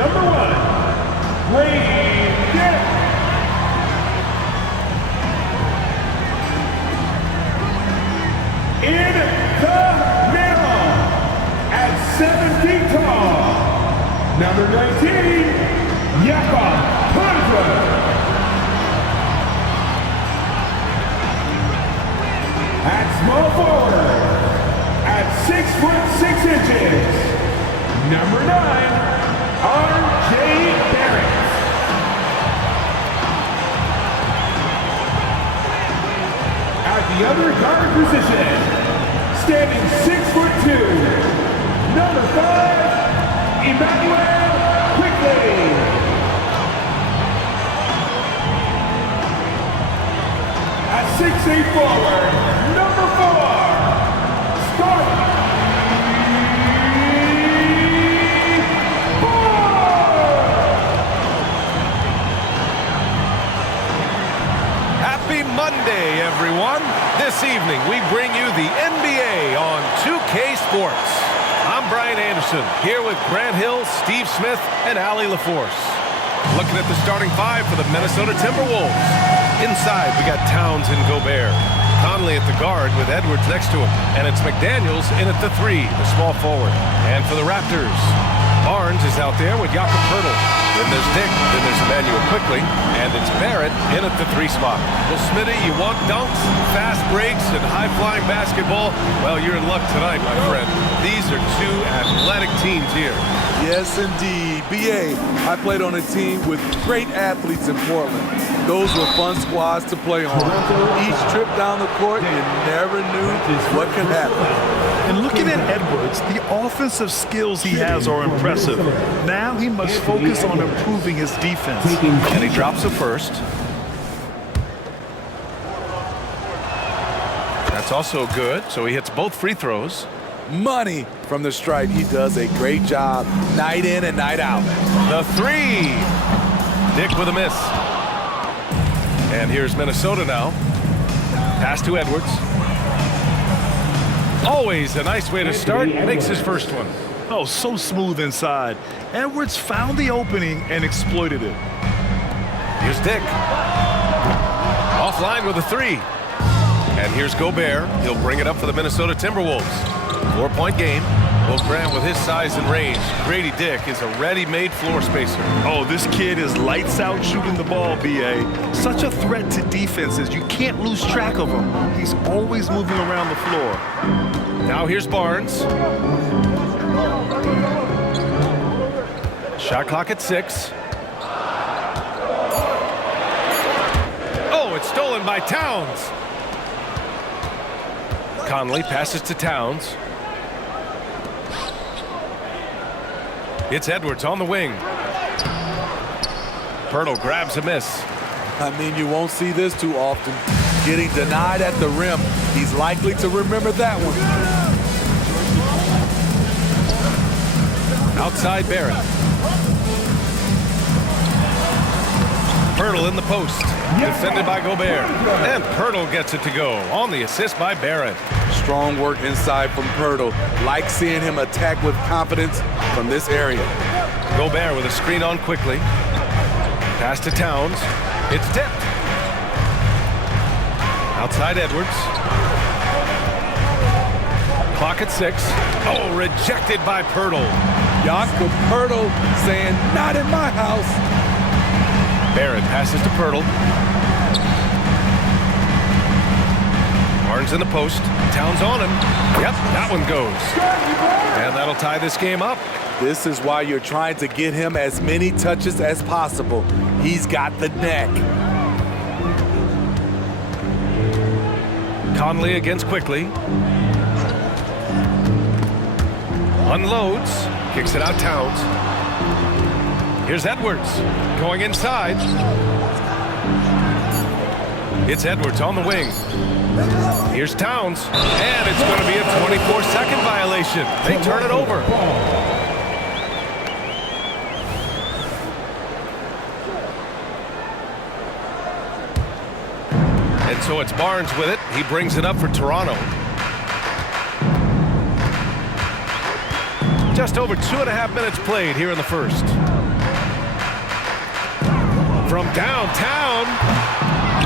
Number 1, Dick. In the middle, at 7 feet tall, number 19, At small forward, at 6'6" number 9, R.J. Barrett. At the other guard position, standing 6'2", number 5, Emmanuel Quickly. At 6'8" forward, number 4, Scott. Happy Monday, everyone. This evening, we bring you the NBA on 2K Sports. I'm Brian Anderson, here with Grant Hill, Steve Smith, and Allie LaForce. Looking at the starting 5 for the Minnesota Timberwolves. Inside, we got Towns and Gobert. Conley at the guard with Edwards next to him. And it's McDaniels in at the 3, the small forward. And for the Raptors, Barnes is out there with Jakob Poeltl. Then there's Dick, then there's Emmanuel Quickly, and it's Barrett in at the 3 spot. Well, Smitty, you want dunks, fast breaks, and high-flying basketball? Well, you're in luck tonight, my friend. These are 2 athletic teams here. Yes, indeed. B.A., I played on a team with great athletes in Portland. Those were fun squads to play on. Each trip down the court, you never knew what could happen. And looking at Edwards, the offensive skills he has are impressive. Now he must focus on improving his defense. And he drops it first. That's also good, so he hits both free throws. Money from the stripe. He does a great job night in and night out. The 3. Dick with a miss. And here's Minnesota now. Pass to Edwards. Always a nice way to start. Makes his first one. Oh, so smooth inside. Edwards found the opening and exploited it. Here's Dick. Offline with a 3. And here's Gobert. He'll bring it up for the Minnesota Timberwolves. 4-point game. Well, Grant, with his size and range, Grady Dick is a ready-made floor spacer. Oh, this kid is lights out shooting the ball, B.A. Such a threat to defenses. You can't lose track of him. He's always moving around the floor. Now here's Barnes. Shot clock at 6. Oh, it's stolen by Towns. Conley passes to Towns. It's Edwards on the wing. Poeltl grabs a miss. I mean, you won't see this too often. Getting denied at the rim. He's likely to remember that one. Outside Barrett. Poeltl in the post. Defended by Gobert. And Poeltl gets it to go on the assist by Barrett. Strong work inside from Poeltl. Like seeing him attack with confidence from this area. Gobert with a screen on quickly. Pass to Towns. It's tipped. Outside Edwards. Clock at 6. Oh, rejected by Poeltl. Jakob Poeltl saying, not in my house. Barrett passes to Poeltl. Barnes in the post. Towns on him. Yep, that one goes. And that'll tie this game up. This is why you're trying to get him as many touches as possible. He's got the neck. Conley against Quickly. Unloads. Kicks it out Towns. Here's Edwards going inside. It's Edwards on the wing. Here's Towns. And it's going to be a 24-second violation. They turn it over. And so it's Barnes with it. He brings it up for Toronto. Just over 2.5 minutes played here in the first. from downtown.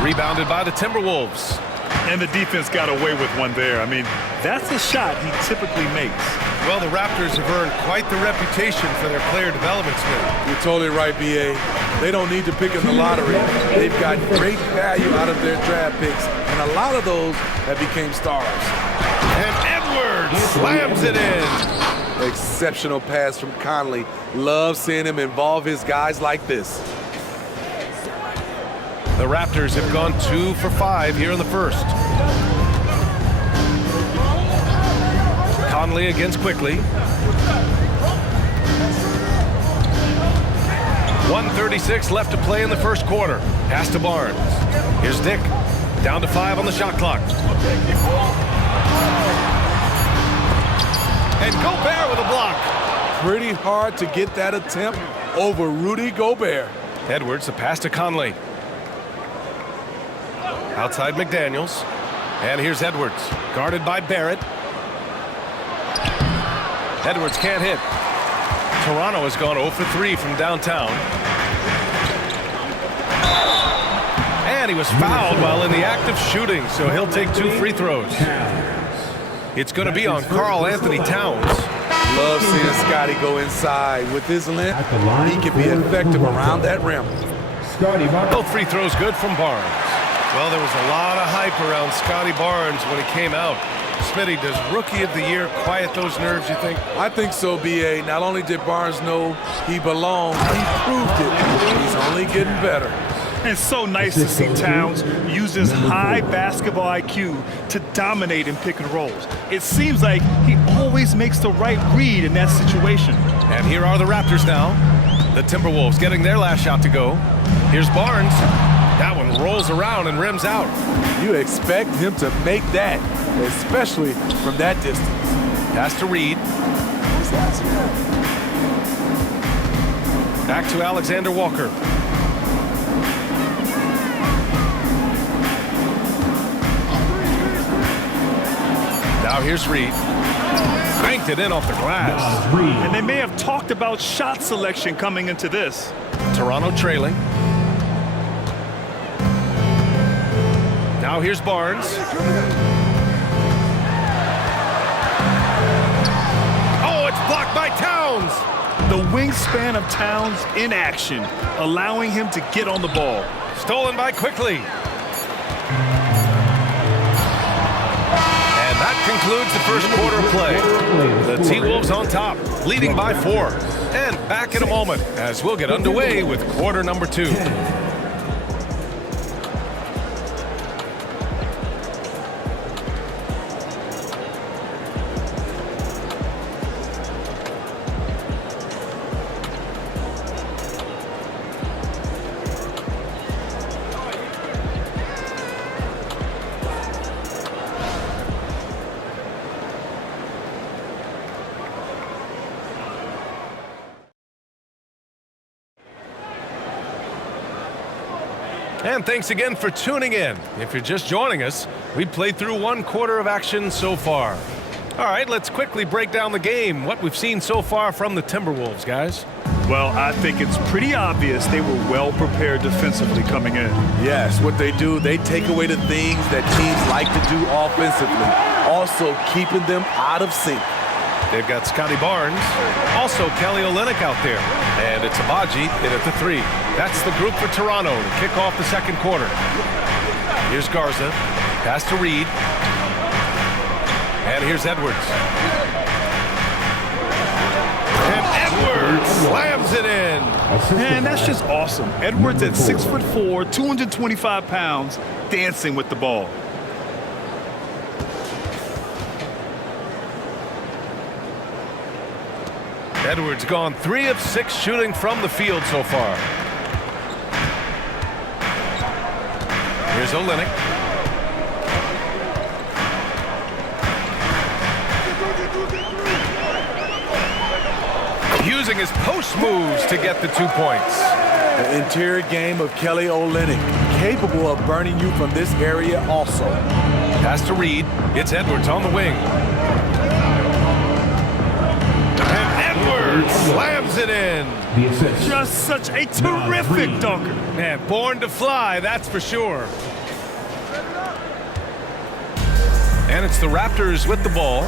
Rebounded by the Timberwolves. And the defense got away with one there. I mean, that's a shot he typically makes. Well, the Raptors have earned quite the reputation for their player development skill. You're totally right, B.A. They don't need to pick in the lottery. They've got great value out of their draft picks, and a lot of those have become stars. And Edwards slams it in. Exceptional pass from Conley. Love seeing him involve his guys like this. The Raptors have gone 2 for 5 here in the first. Conley against Quickly. 1:36 left to play in the first quarter. Pass to Barnes. Here's Dick. Down to 5 on the shot clock. And Gobert with a block. Pretty hard to get that attempt over Rudy Gobert. Edwards, the pass to Conley. Outside McDaniels. And here's Edwards, guarded by Barrett. Edwards can't hit. Toronto has gone 0 for 3 from downtown. And he was fouled while in the act of shooting, so he'll take 2 free throws. It's going to be on Karl Anthony Towns. Love seeing Scotty go inside. With his length, he can be effective around that rim. Both free throws good from Barnes. Well, there was a lot of hype around Scotty Barnes when he came out. Smitty, does Rookie of the Year quiet those nerves, you think? I think so, B.A. Not only did Barnes know he belonged, he proved it. He's only getting better. And so nice to see Towns use his high basketball IQ to dominate in pick and rolls. It seems like he always makes the right read in that situation. And here are the Raptors now. The Timberwolves getting their last shot to go. Here's Barnes. That one rolls around and rims out. You expect him to make that, especially from that distance. Pass to Reed. Back to Alexander Walker. Now here's Reed. Banked it in off the glass. And they may have talked about shot selection coming into this. Toronto trailing. Now here's Barnes. Oh, it's blocked by Towns. The wingspan of Towns in action, allowing him to get on the ball. Stolen by Quickly. And that concludes the first quarter of play. The T-Wolves on top, leading by 4. And back in a moment as we'll get underway with quarter number 2. And thanks again for tuning in. If you're just joining us, we played through 1 quarter of action so far. All right, let's quickly break down the game, what we've seen so far from the Timberwolves, guys. Well, I think it's pretty obvious they were well prepared defensively coming in. Yes, what they do, they take away the things that teams like to do offensively, also keeping them out of sync. They've got Scotty Barnes, also Kelly Olynyk out there, and it's Abaji in at the 3. That's the group for Toronto to kick off the second quarter. Here's Garza, pass to Reed, and here's Edwards. And Edwards slams it in. Man, that's just awesome. Edwards at 6'4", 225 pounds, dancing with the ball. Edwards gone 3 of 6 shooting from the field so far. Here's Olynyk. Using his post moves to get the 2 points. The interior game of Kelly Olynyk, capable of burning you from this area also. Pass to Reed. It's Edwards on the wing. And Edwards Edwards slams it in. The assist. Just such a terrific dunker. Man, born to fly, that's for sure. And it's the Raptors with the ball,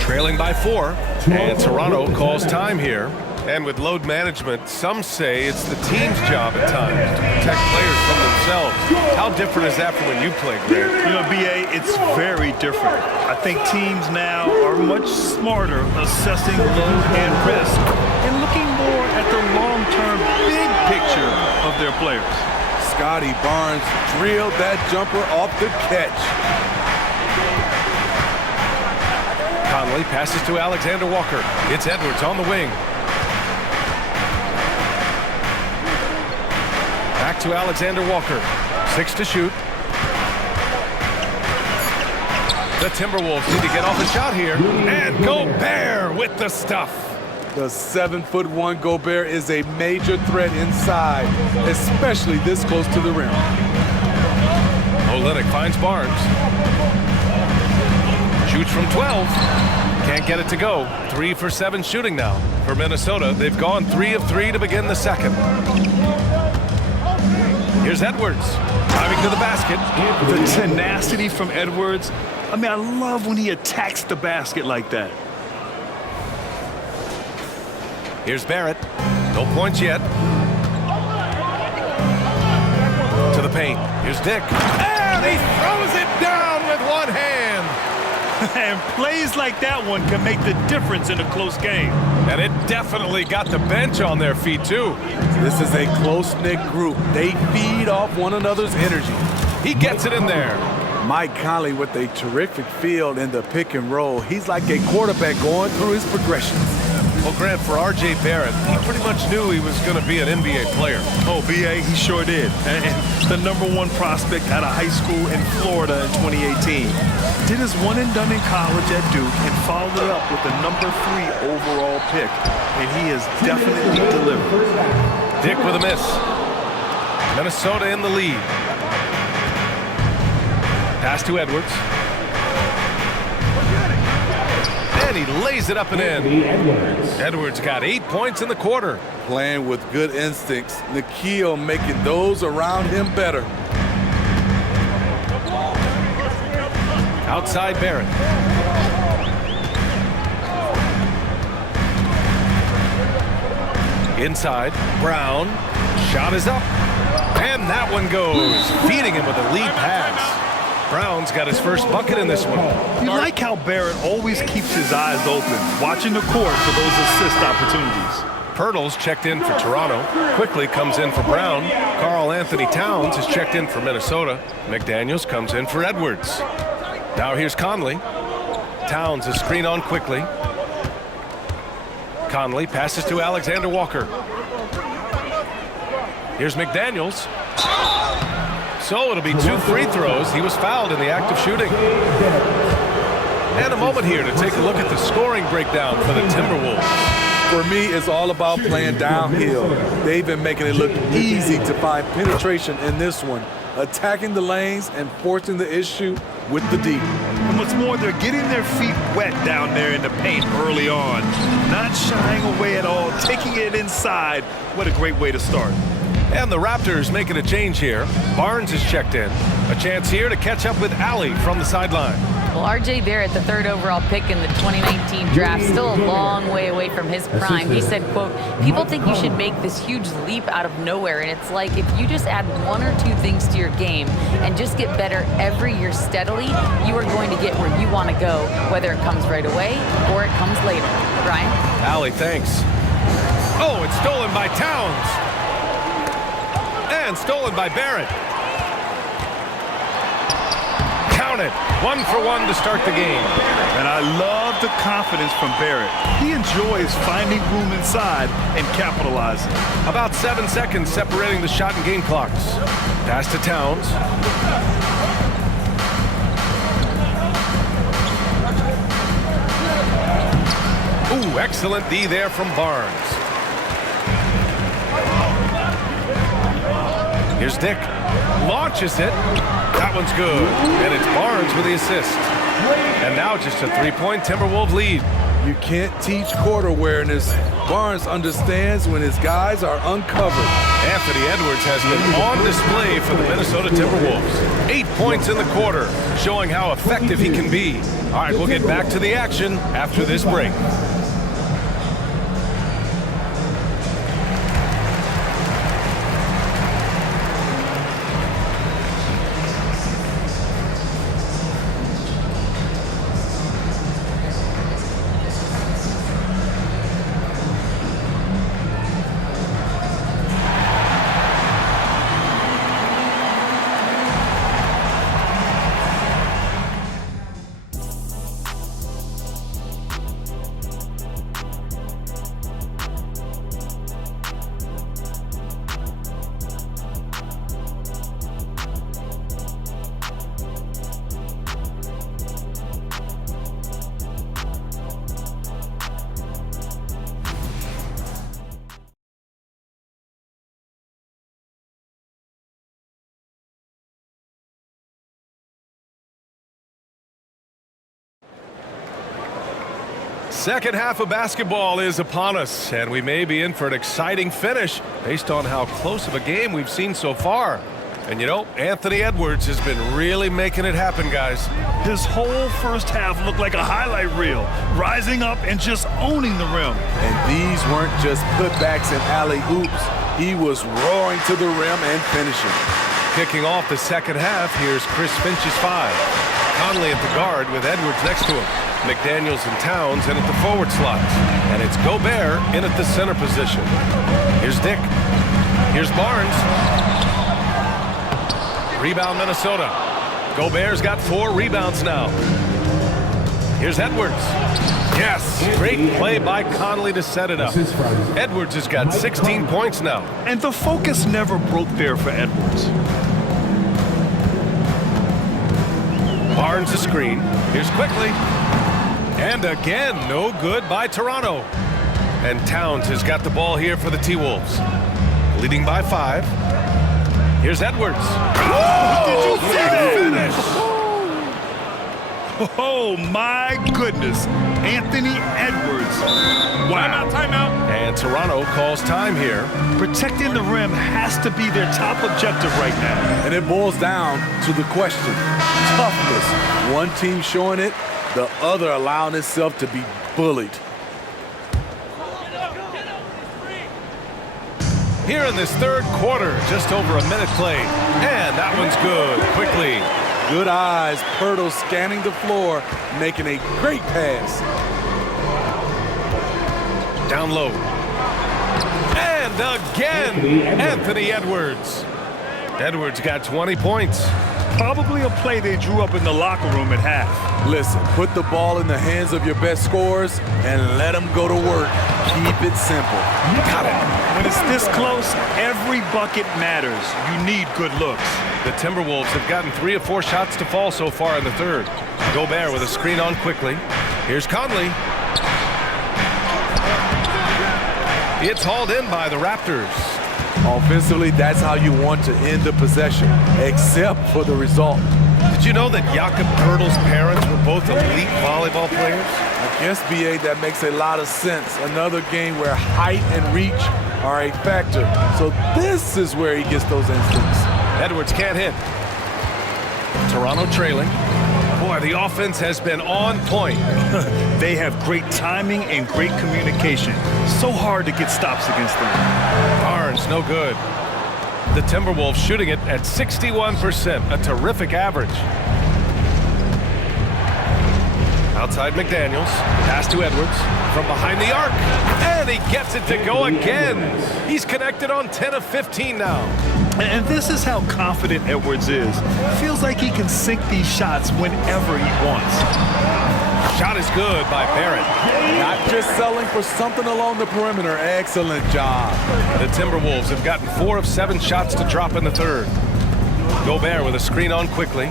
trailing by 4. And Toronto calls time here. And with load management, some say it's the team's job at times to protect players from themselves. How different is that from when you played, Grant? You know, BA, it's very different. I think teams now are much smarter assessing load and risk and looking more at the long-term big picture of their players. Scotty Barnes drilled that jumper off the catch. Conley passes to Alexander Walker. It's Edwards on the wing. Back to Alexander Walker. 6 to shoot. The Timberwolves need to get off a shot here. And Gobert with the stuff. The 7'1" Gobert is a major threat inside, especially this close to the rim. Olynyk finds Barnes. Shoots from 12. Can't get it to go. 3 for 7 shooting now. For Minnesota, they've gone 3 of 3 to begin the second. Here's Edwards, driving to the basket. The tenacity from Edwards. I mean, I love when he attacks the basket like that. Here's Barrett. No points yet. To the paint. Here's Dick. And he throws it down with one hand. And plays like that one can make the difference in a close game. And it definitely got the bench on their feet, too. This is a close-knit group. They feed off one another's energy. He gets it in there. Mike Conley with a terrific field in the pick and roll. He's like a quarterback going through his progressions. Well, Grant, for R.J. Barrett, he pretty much knew he was going to be an NBA player. Oh, B.A., he sure did. And the #1 prospect out of high school in Florida in 2018. Did his one and done in college at Duke and followed it up with the #3 overall pick. And he has definitely delivered. Dick with a miss. Minnesota in the lead. Pass to Edwards. And he lays it up and in. Edwards got 8 points in the quarter. Playing with good instincts. Nikhil making those around him better. Outside Barrett. Inside, Brown. Shot is up. And that one goes. Feeding him with a lead pass. Brown's got his first bucket in this one. You like how Barrett always keeps his eyes open, watching the court for those assist opportunities. Pirtle's checked in for Toronto. Quickly comes in for Brown. Karl Anthony Towns is checked in for Minnesota. McDaniels comes in for Edwards. Now here's Conley. Towns is screen on quickly. Conley passes to Alexander Walker. Here's McDaniels. So it'll be 2 free throws. He was fouled in the act of shooting. And a moment here to take a look at the scoring breakdown for the Timberwolves. For me, it's all about playing downhill. They've been making it look easy to find penetration in this one, attacking the lanes and forcing the issue with the D. And what's more, they're getting their feet wet down there in the paint early on. Not shying away at all, taking it inside. What a great way to start. And the Raptors making a change here. Barnes is checked in. A chance here to catch up with Allie from the sideline. Well, R.J. Barrett, the 3rd overall pick in the 2019 draft, still a long way away from his prime. He said, quote, people think you should make this huge leap out of nowhere. And it's like if you just add 1 or 2 things to your game and just get better every year steadily, you are going to get where you want to go, whether it comes right away or it comes later. Brian? Allie, thanks. Oh, it's stolen by Towns. And stolen by Barrett. Count it. 1 for 1 to start the game. And I love the confidence from Barrett. He enjoys finding room inside and capitalizing. About 7 seconds separating the shot and game clocks. Pass to Towns. Ooh, excellent D there from Barnes. Here's Dick. Launches it. That one's good. And it's Barnes with the assist. And now just a 3-point Timberwolves lead. You can't teach court awareness. Barnes understands when his guys are uncovered. Anthony Edwards has been on display for the Minnesota Timberwolves. 8 points in the quarter, showing how effective he can be. All right, we'll get back to the action after this break. Second half of basketball is upon us, and we may be in for an exciting finish based on how close of a game we've seen so far. And you know, Anthony Edwards has been really making it happen, guys. His whole first half looked like a highlight reel, rising up and just owning the rim. And these weren't just putbacks and alley-oops. He was roaring to the rim and finishing. Kicking off the second half, here's Chris Finch's 5. Conley at the guard with Edwards next to him. McDaniels and Towns in at the forward slots. And it's Gobert in at the center position. Here's Dick. Here's Barnes. Rebound Minnesota. Gobert's got 4 rebounds now. Here's Edwards. Yes, great play by Conley to set it up. Edwards has got 16 points now. And the focus never broke there for Edwards. Barnes the screen. Here's Quickly. And again, no good by Toronto. And Towns has got the ball here for the T-Wolves. Leading by 5. Here's Edwards. Oh, did you see that finish? Oh, my goodness. Anthony Edwards. Wow. Timeout. And Toronto calls time here. Protecting the rim has to be their top objective right now. And it boils down to the question. Toughness. One team showing it, the other allowing itself to be bullied. Here in this third quarter, just over a minute played. And that one's good. Quickly. Good eyes. Pirtle scanning the floor, making a great pass. Down low. And again, Anthony Edwards. Edwards got 20 points. Probably a play they drew up in the locker room at half. Listen, put the ball in the hands of your best scorers and let them go to work. Keep it simple. Got it. When it's this close, every bucket matters. You need good looks. The Timberwolves have gotten 3 of 4 shots to fall so far in the third. Gobert with a screen on Quickly. Here's Conley. It's hauled in by the Raptors. Offensively, that's how you want to end the possession, except for the result. Did you know that Jakob Poeltl's parents were both elite volleyball players? I guess, B.A., that makes a lot of sense. Another game where height and reach are a factor. So this is where he gets those instincts. Edwards can't hit. Toronto trailing. Boy, the offense has been on point. They have great timing and great communication. So hard to get stops against them. Barnes, no good. The Timberwolves shooting it at 61%, a terrific average. Outside McDaniels, pass to Edwards, from behind the arc, and he gets it to go again. He's connected on 10 of 15 now. And this is how confident Edwards is. Feels like he can sink these shots whenever he wants. Shot is good by Barrett. Not just selling for something along the perimeter. Excellent job. The Timberwolves have gotten 4 of 7 shots to drop in the third. Gobert with a screen on Quickly.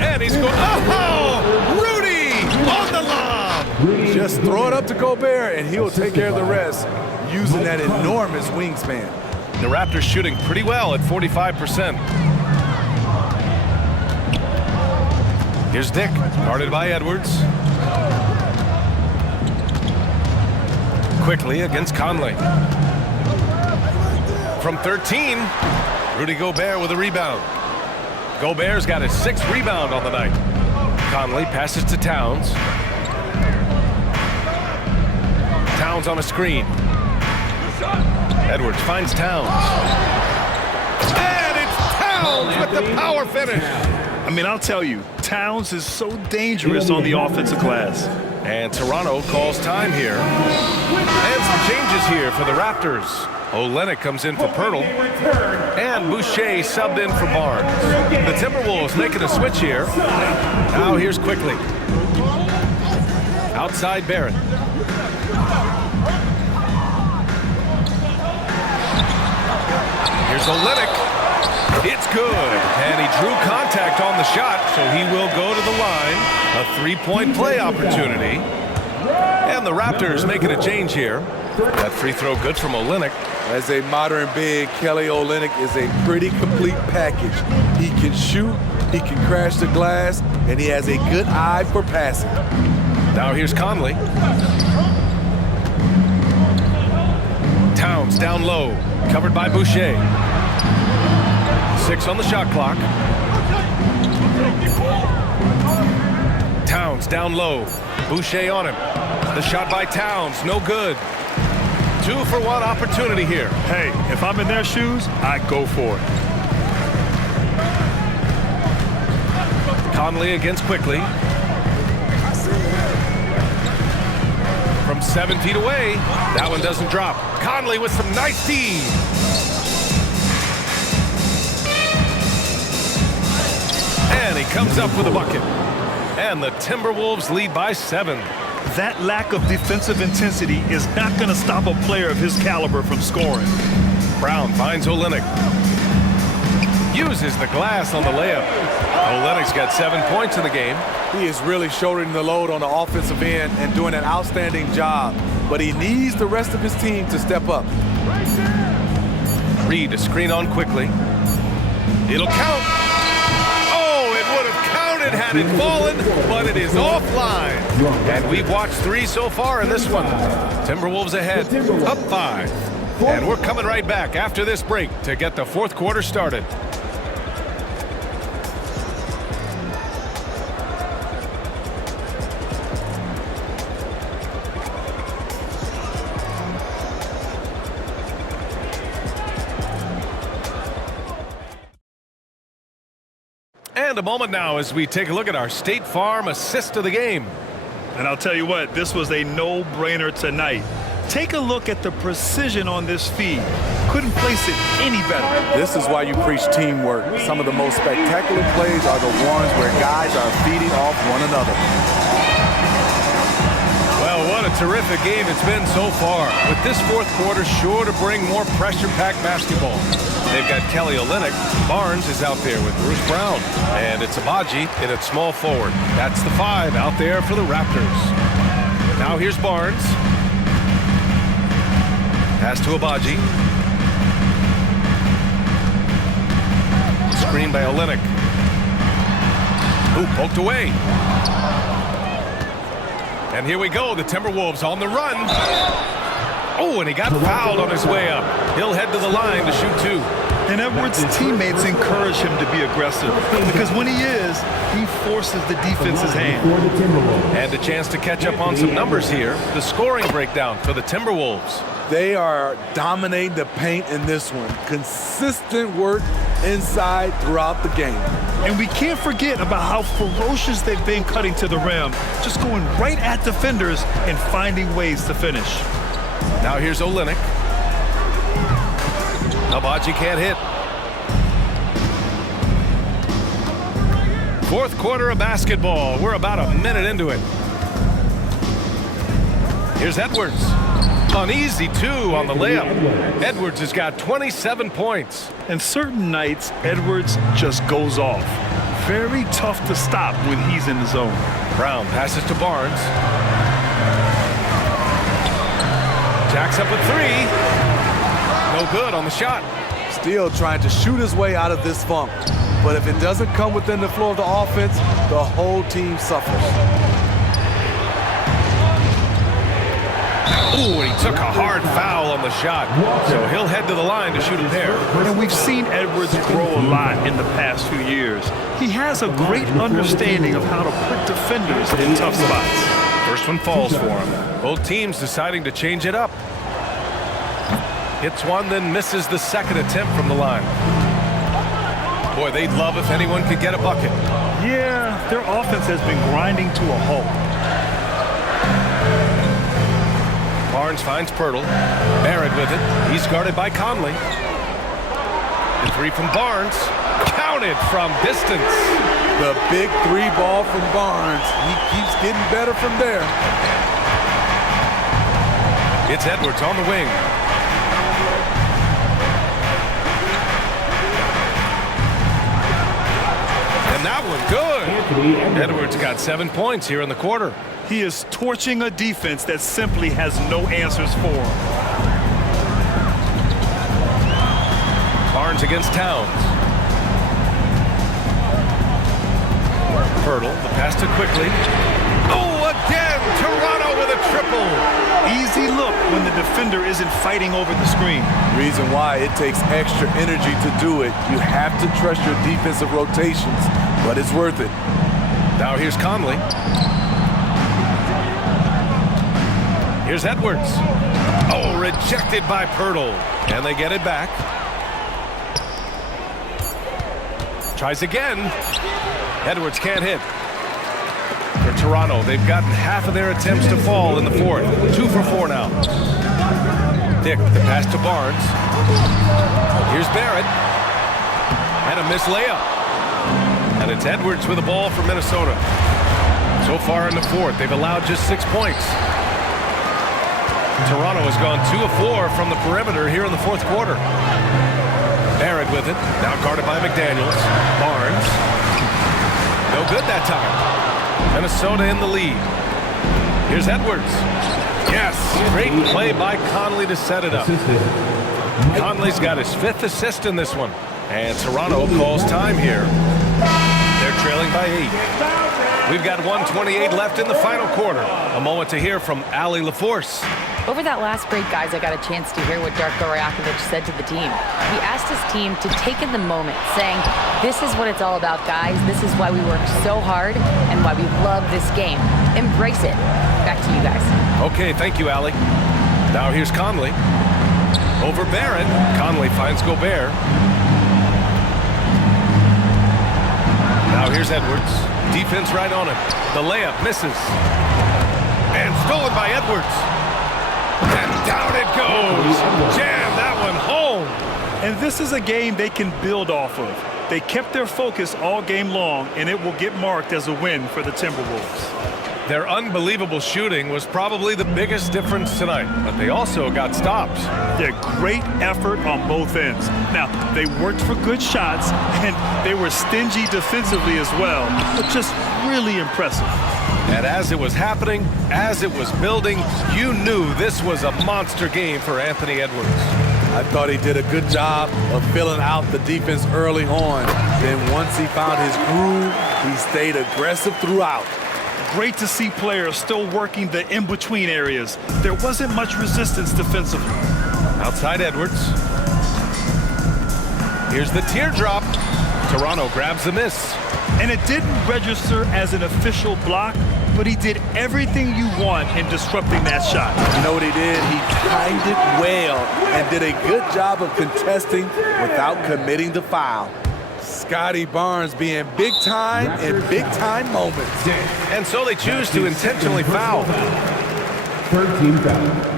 And he's going, oh, Rudy on the lob. Just throw it up to Gobert, and he'll take care of the rest, using that enormous wingspan. The Raptors shooting pretty well at 45%. Here's Dick, guarded by Edwards. Quickly against Conley. From 13, Rudy Gobert with a rebound. Gobert's got his 6th rebound on the night. Conley passes to Towns. Towns on a screen. Edwards finds Towns. And it's Towns with the power finish. I mean, I'll tell you, Towns is so dangerous on the offensive glass. And Toronto calls time here. And some changes here for the Raptors. Olynyk comes in for Pirtle. And Boucher subbed in for Barnes. The Timberwolves making a switch here. Now here's Quickly. Outside Barrett. Here's Olynyk. It's good. And he drew contact on the shot, so he will go to the line. A 3-point play opportunity. And the Raptors making a change here. That free throw good from Olynyk. As a modern big, Kelly Olynyk is a pretty complete package. He can shoot, he can crash the glass, and he has a good eye for passing. Now here's Conley. Towns down low, covered by Boucher. 6 on the shot clock. Towns down low. Boucher on him. The shot by Towns, no good. 2-for-1 opportunity here. Hey, if I'm in their shoes, I go for it. Conley against Quickly. From 7 feet away, that one doesn't drop. Conley with some nice D. And he comes up with a bucket. And the Timberwolves lead by 7. That lack of defensive intensity is not going to stop a player of his caliber from scoring. Brown finds Olynyk. Uses the glass on the layup. Olynyk's got 7 points in the game. He is really shouldering the load on the offensive end and doing an outstanding job. But he needs the rest of his team to step up. Reed to screen on Quickly. It'll count. Oh, it would have counted had it fallen, but it is offline. And we've watched 3 so far in this one. Timberwolves ahead, up 5. And we're coming right back after this break to get the 4th quarter started. And a moment now as we take a look at our State Farm assist of the game. And I'll tell you what, this was a no-brainer tonight. Take a look at the precision on this feed. Couldn't place it any better. This is why you preach teamwork. Some of the most spectacular plays are the ones where guys are feeding off one another. Well, what a terrific game it's been so far. With this 4th quarter sure to bring more pressure-packed basketball. They've got Kelly Olynyk. Barnes is out there with Bruce Brown. And it's Abaji in at small forward. That's the 5 out there for the Raptors. Now here's Barnes. Pass to Abaji. Screen by Olynyk. Ooh, poked away. And here we go, the Timberwolves on the run. Oh, and he got fouled on his way up. He'll head to the line to shoot 2. And Edwards' teammates encourage him to be aggressive because when he is, he forces the defense's hand. And a chance to catch up on some numbers here. The scoring breakdown for the Timberwolves. They are dominating the paint in this one. Consistent work inside throughout the game. And we can't forget about how ferocious they've been cutting to the rim, just going right at defenders and finding ways to finish. Now here's Olynyk. Abaji can't hit. 4th quarter of basketball. We're about a minute into it. Here's Edwards. An easy 2 on the layup. Edwards has got 27 points. And certain nights, Edwards just goes off. Very tough to stop when he's in the zone. Brown passes to Barnes. Jacks up a 3. No good on the shot. Still trying to shoot his way out of this funk. But if it doesn't come within the flow of the offense, the whole team suffers. Ooh, and he took a hard foul on the shot. So he'll head to the line to shoot a pair. And we've seen Edwards grow a lot in the past few years. He has a great understanding of how to put defenders in tough spots. First one falls for him. Both teams deciding to change it up. Hits one, then misses the second attempt from the line. Boy, they'd love if anyone could get a bucket. Yeah, their offense has been grinding to a halt. Barnes finds Pirtle. Barrett with it. He's guarded by Conley. The three from Barnes. Counted from distance. The big three ball from Barnes. He keeps getting better from there. It's Edwards on the wing. And that one good. Edwards got 7 points here in the quarter. He is torching a defense that simply has no answers for him. Barnes against Towns. Pirtle, the pass to quickly. Oh, again, Toronto with a triple. Easy look when the defender isn't fighting over the screen. Reason why it takes extra energy to do it. You have to trust your defensive rotations, but it's worth it. Now here's Conley. Here's Edwards. Oh, rejected by Pirtle. And they get it back. Tries again. Edwards can't hit. For Toronto, they've gotten half of their attempts to fall in the fourth. 2 for 4 now. Dick, the pass to Barnes. Here's Barrett. And a missed layup. And it's Edwards with the ball for Minnesota. So far in the fourth, they've allowed just 6 points. Toronto has gone 2 of 4 from the perimeter here in the fourth quarter. Barrett with it. Now guarded by McDaniels. Barnes. No good that time. Minnesota in the lead. Here's Edwards. Yes, great play by Conley to set it up. Conley's got his 5th assist in this one. And Toronto calls time here. They're trailing by 8. We've got 1:28 left in the final quarter. A moment to hear from Allie LaForce. Over that last break, guys, I got a chance to hear what Darko Rajakovic said to the team. He asked his team to take in the moment, saying, this is what it's all about, guys. This is why we work so hard and why we love this game. Embrace it. Back to you guys. Okay, thank you, Allie. Now here's Conley. Over Barrett. Conley finds Gobert. Now here's Edwards. Defense right on him. The layup misses. And stolen by Edwards. And down it goes. Jam that one home. And this is a game they can build off of. They kept their focus all game long, and it will get marked as a win for the Timberwolves. Their unbelievable shooting was probably the biggest difference tonight, but they also got stops. Yeah, great effort on both ends. Now, they worked for good shots, and they were stingy defensively as well, but just really impressive. And as it was happening, as it was building, you knew this was a monster game for Anthony Edwards. I thought he did a good job of filling out the defense early on. Then once he found his groove, he stayed aggressive throughout. Great to see players still working the in-between areas. There wasn't much resistance defensively. Outside Edwards. Here's the teardrop. Toronto grabs the miss. And it didn't register as an official block, but he did everything you want in disrupting that shot. You know what he did? He timed it well and did a good job of contesting without committing the foul. Scotty Barnes being big time in big time moments. And so they choose to intentionally foul. 13 foul.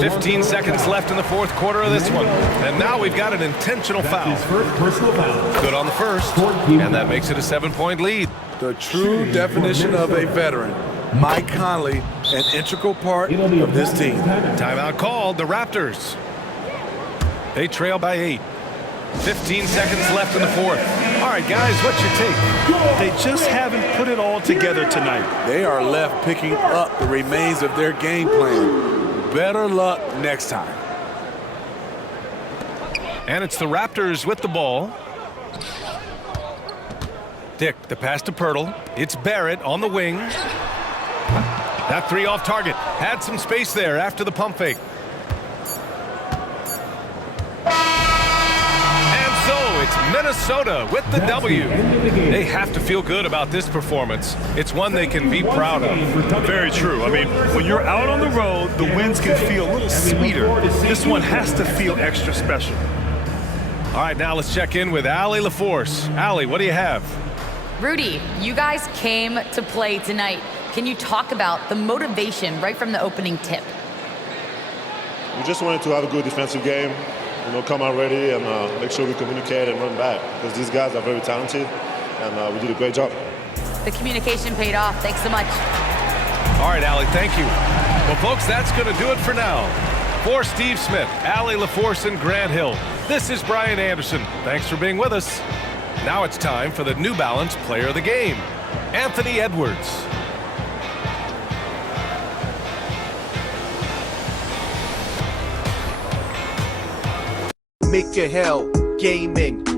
15 seconds left in the fourth quarter of this one. And now we've got an intentional foul. His first personal foul. Good on the first. And that makes it a 7-point lead. The true definition of a veteran. Mike Conley, an integral part of this team. Timeout called, the Raptors. They trail by 8. 15 seconds left in the fourth. All right, guys, what's your take? They just haven't put it all together tonight. They are left picking up the remains of their game plan. Better luck next time. And it's the Raptors with the ball. Dick, the pass to Pirtle. It's Barrett on the wing. That three off target. Had some space there after the pump fake. And so it's Minnesota with the W. They have to feel good about this performance. It's one they can be proud of. Very true. I mean, when you're out on the road, the wins can feel a little sweeter. This one has to feel extra special. All right, now let's check in with Allie LaForce. Allie, what do you have? Rudy, you guys came to play tonight. Can you talk about the motivation right from the opening tip? We just wanted to have a good defensive game, come out ready and make sure we communicate and run back, because these guys are very talented, and we did a great job. The communication paid off. Thanks so much. All right, Allie, thank you. Well, folks, that's going to do it for now. For Steve Smith, Allie LaForce, and Grant Hill, this is Brian Anderson. Thanks for being with us. Now it's time for the New Balance Player of the Game, Anthony Edwards. Make your hell gaming.